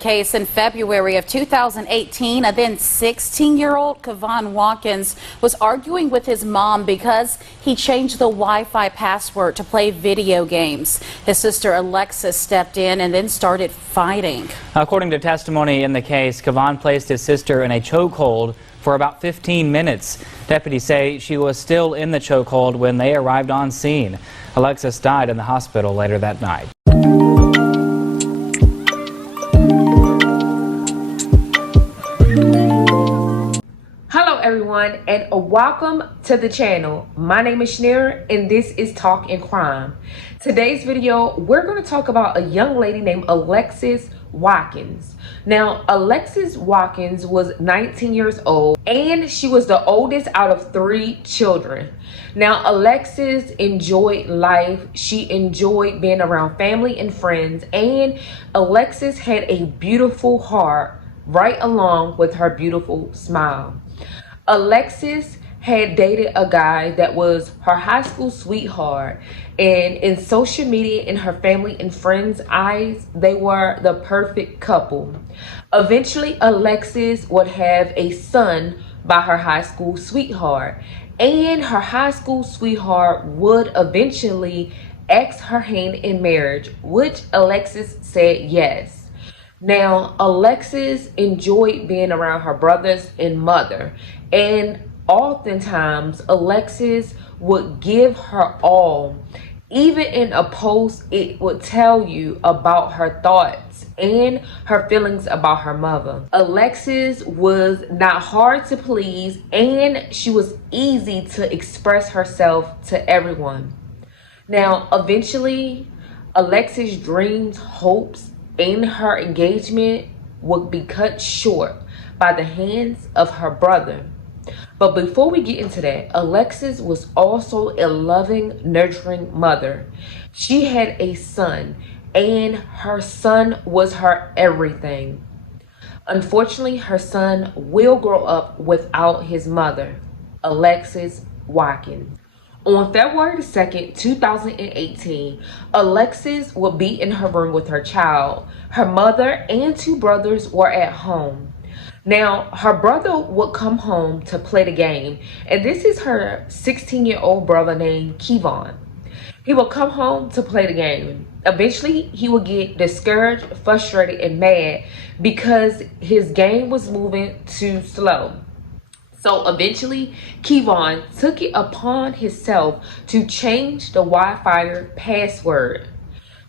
Case in February of 2018, a then 16-year-old Macon Watkins was arguing with his mom because he changed the Wi-Fi password to play video games. His sister Alexus stepped in and then started fighting. According to testimony in the case, Macon placed his sister in a chokehold for about 15 minutes. Deputies say she was still in the chokehold when they arrived on scene. Alexus died in the hospital later that night. Hello everyone, and welcome to the channel. My name is Shanira and this is Talk and Crime. Today's video, we're going to talk about a young lady named Alexus Watkins. Now, Alexus Watkins was 19 years old and she was the oldest out of 3 children. Now, Alexus enjoyed life. She enjoyed being around family and friends, and Alexus had a beautiful heart right along with her beautiful smile. Alexus had dated a guy that was her high school sweetheart, and in social media, in her family and friends' eyes, they were the perfect couple. Eventually, Alexus would have a son by her high school sweetheart, and her high school sweetheart would eventually ask her hand in marriage, which Alexus said yes. Now, Alexus enjoyed being around her brothers and mother, and oftentimes Alexus would give her all. Even in a post, it would tell you about her thoughts and her feelings about her mother. Alexus was not hard to please, and she was easy to express herself to everyone. Now, eventually, Alexus' dreams, hopes, and her engagement would be cut short by the hands of her brother. But before we get into that, Alexus was also a loving, nurturing mother. She had a son, and her son was her everything. Unfortunately, her son will grow up without his mother, Alexus Watkins. On February 2nd, 2018, Alexus would be in her room with her child. Her mother and 2 brothers were at home. Now, her brother would come home to play the game, and this is her 16-year-old brother named Kevon. He would come home to play the game. Eventually, he would get discouraged, frustrated, and mad because his game was moving too slow. So eventually, Kevon took it upon himself to change the Wi-Fi password.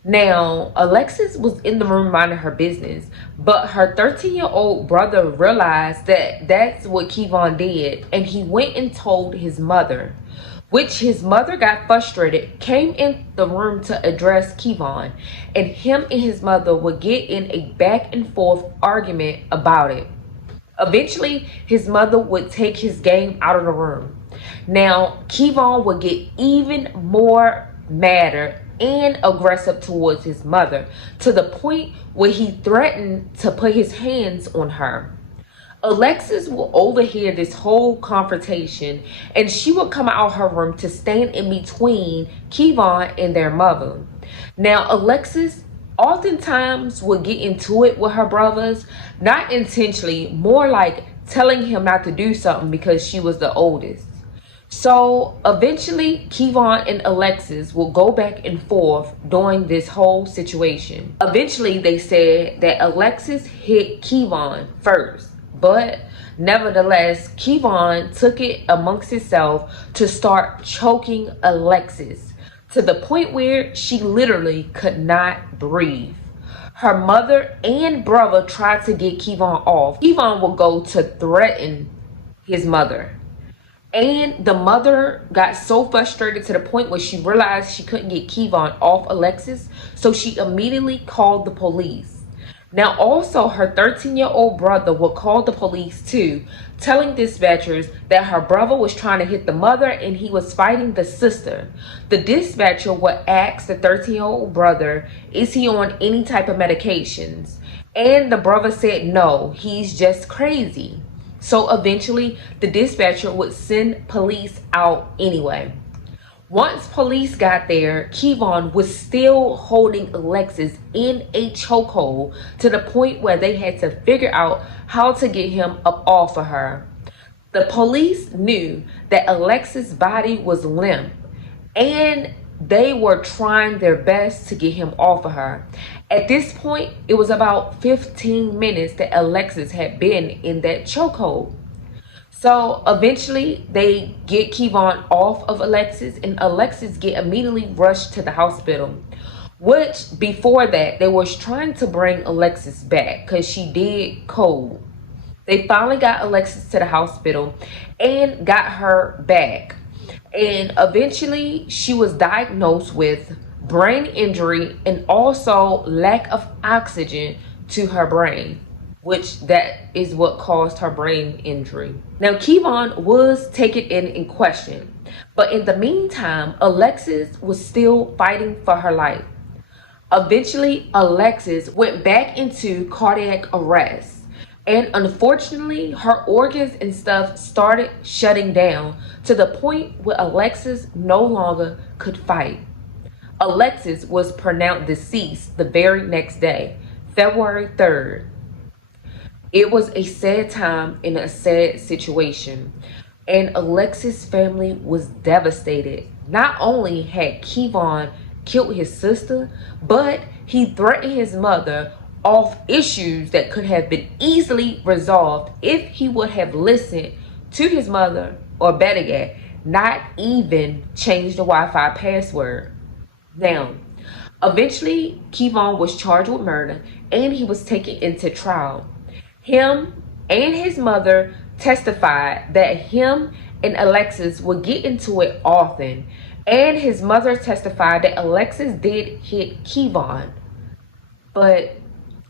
Now, Alexus was in the room minding her business, but her 13-year-old brother realized that that's what Kevon did, and he went and told his mother, which his mother got frustrated, came in the room to address Kevon, and him and his mother would get in a back and forth argument about it. Eventually, his mother would take his game out of the room. Now, Kevon would get even more madder and aggressive towards his mother, to the point where he threatened to put his hands on her. Alexus will overhear this whole confrontation, and she would come out of her room to stand in between Kevon and their mother. Now, Alexus oftentimes would get into it with her brothers, not intentionally, more like telling him not to do something because she was the oldest. So eventually, Kevon and Alexus will go back and forth during this whole situation. Eventually, they said that Alexus hit Kevon first, but nevertheless, Kevon took it amongst himself to start choking Alexus, to the point where she literally could not breathe. Her mother and brother tried to get Kevon off. Kevon would go to threaten his mother, and the mother got so frustrated to the point where she realized she couldn't get Kevon off Alexus, so she immediately called the police. Now, also, her 13-year-old brother would call the police too, telling dispatchers that her brother was trying to hit the mother and he was fighting the sister. The dispatcher would ask the 13-year-old brother, is he on any type of medications? And the brother said no, he's just crazy. So eventually, the dispatcher would send police out anyway. Once police got there, Kevon was still holding Alexus in a chokehold to the point where they had to figure out how to get him up off of her. The police knew that Alexus' body was limp, and they were trying their best to get him off of her. At this point, it was about 15 minutes that Alexus had been in that chokehold. So eventually they get Kevon off of Alexus, and Alexus get immediately rushed to the hospital. Which before that, they was trying to bring Alexus back because she did cold. They finally got Alexus to the hospital and got her back. And eventually she was diagnosed with brain injury and also lack of oxygen to her brain, which that is what caused her brain injury. Now, Kevon was taken in question, but in the meantime, Alexus was still fighting for her life. Eventually, Alexus went back into cardiac arrest, and unfortunately, her organs and stuff started shutting down to the point where Alexus no longer could fight. Alexus was pronounced deceased the very next day, February 3rd. It was a sad time and a sad situation, and Alexus' family was devastated. Not only had Kevon killed his sister, but he threatened his mother off issues that could have been easily resolved if he would have listened to his mother, or better yet, not even change the Wi-Fi password. Now, eventually, Kevon was charged with murder and he was taken into trial. Him and his mother testified that him and Alexus would get into it often, and his mother testified that Alexus did hit Kevon. But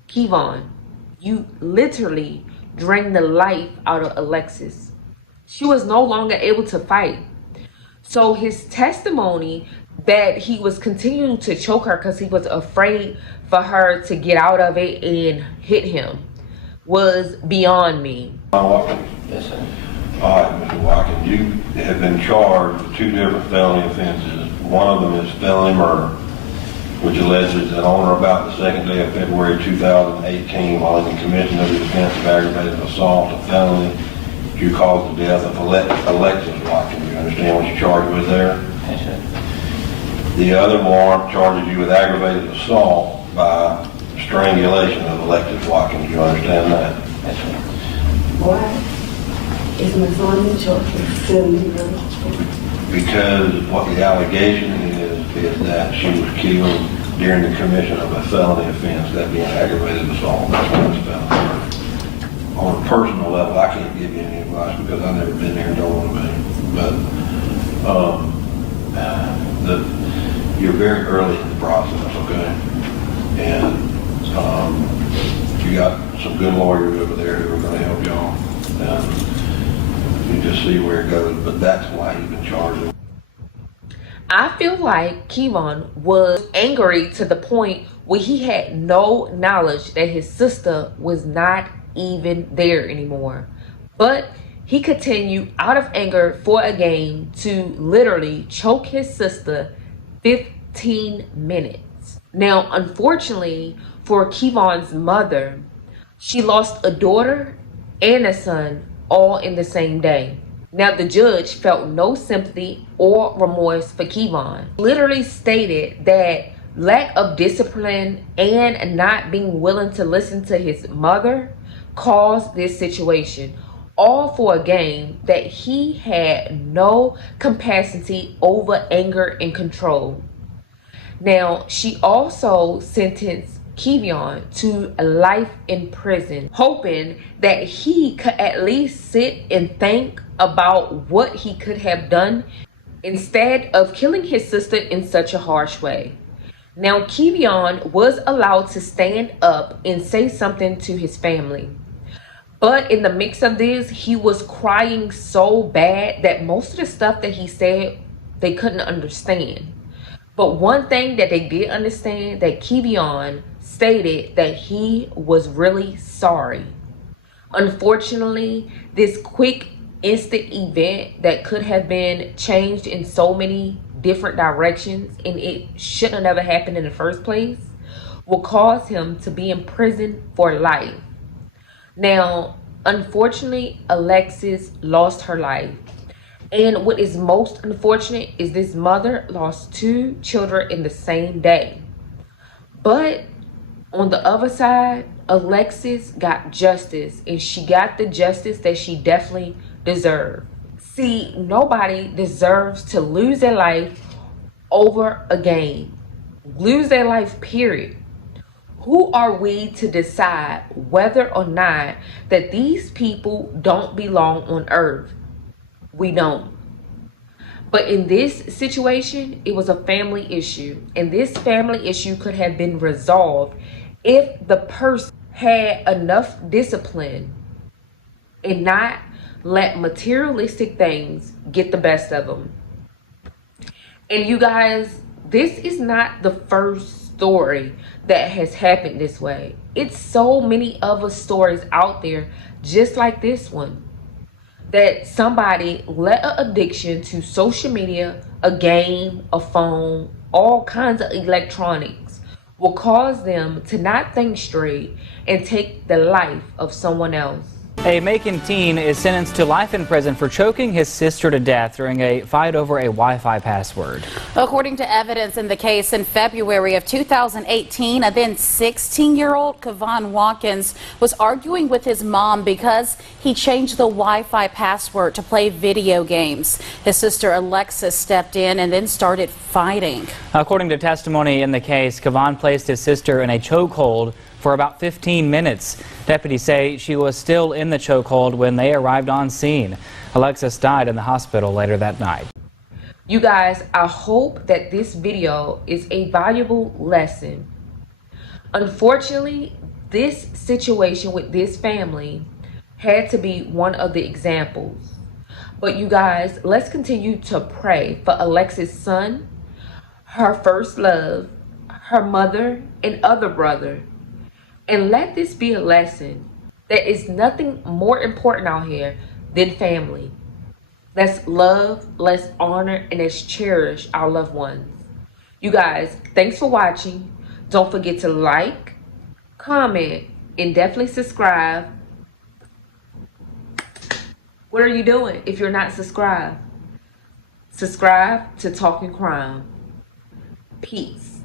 Kevon, you literally drained the life out of Alexus. She was no longer able to fight. So his testimony that he was continuing to choke her because he was afraid for her to get out of it and hit him was beyond me. Watkins. Yes, sir. All right, Mr. Watkins, you have been charged with 2 different felony offenses. One of them is felony murder, which alleges that on or about the second day of February 2018, while in the commission of the offense of aggravated assault, a felony, you caused the death of Alexus Watkins. You understand what you're charged with there? Yes, sir. The other warrant charges you with aggravated assault by strangulation of Alexus Watkins. You understand that? Yes, sir. Why is my son charged with stealing? Because what the allegation is that she was killed during the commission of a felony offense, that being aggravated assault. That's what it's found. On a personal level, I can't give you any advice because I've never been there and don't want to be. But you're very early in the process, okay? And you got some good lawyers over there who are going to help y'all. And you just see where it goes. But that's why you've been charged. I feel like Kevon was angry to the point where he had no knowledge that his sister was not even there anymore. But he continued out of anger for a game to literally choke his sister 15 minutes. Now, unfortunately for Kevon's mother, she lost a daughter and a son all in the same day. Now, the judge felt no sympathy or remorse for Kevon. Literally stated that lack of discipline and not being willing to listen to his mother caused this situation, all for a game that he had no capacity over anger and control. Now, she also sentenced Kevon to life in prison, hoping that he could at least sit and think about what he could have done instead of killing his sister in such a harsh way. Now, Kevon was allowed to stand up and say something to his family. But in the mix of this, he was crying so bad that most of the stuff that he said, they couldn't understand. But one thing that they did understand, that Kevon stated that he was really sorry. Unfortunately, this quick, instant event that could have been changed in so many different directions and it shouldn't have never happened in the first place, will cause him to be in prison for life. Now, unfortunately, Alexus lost her life. And what is most unfortunate is this mother lost 2 children in the same day. But on the other side, Alexus got justice, and she got the justice that she definitely deserved. See, nobody deserves to lose their life over a game. Lose their life, period. Who are we to decide whether or not that these people don't belong on earth? We don't. But in this situation, it was a family issue. And this family issue could have been resolved if the person had enough discipline and not let materialistic things get the best of them. And you guys, this is not the first story that has happened this way. It's so many other stories out there just like this one, that somebody let an addiction to social media, a game, a phone, all kinds of electronics will cause them to not think straight and take the life of someone else. A Macon teen is sentenced to life in prison for choking his sister to death during a fight over a Wi-Fi password. According to evidence in the case, in February of 2018, a then 16-year-old Macon Watkins was arguing with his mom because he changed the Wi-Fi password to play video games. His sister Alexus stepped in and then started fighting. According to testimony in the case, Macon placed his sister in a chokehold for about 15 minutes. Deputies say she was still in the chokehold when they arrived on scene. Alexus died in the hospital later that night. You guys, I hope that this video is a valuable lesson. Unfortunately, this situation with this family had to be one of the examples. But you guys, let's continue to pray for Alexus' son, her first love, her mother, and other brother. And let this be a lesson. There is nothing more important out here than family. Let's love, let's honor, and let's cherish our loved ones. You guys, thanks for watching. Don't forget to like, comment, and definitely subscribe. What are you doing if you're not subscribed? Subscribe to Talking Crime. Peace.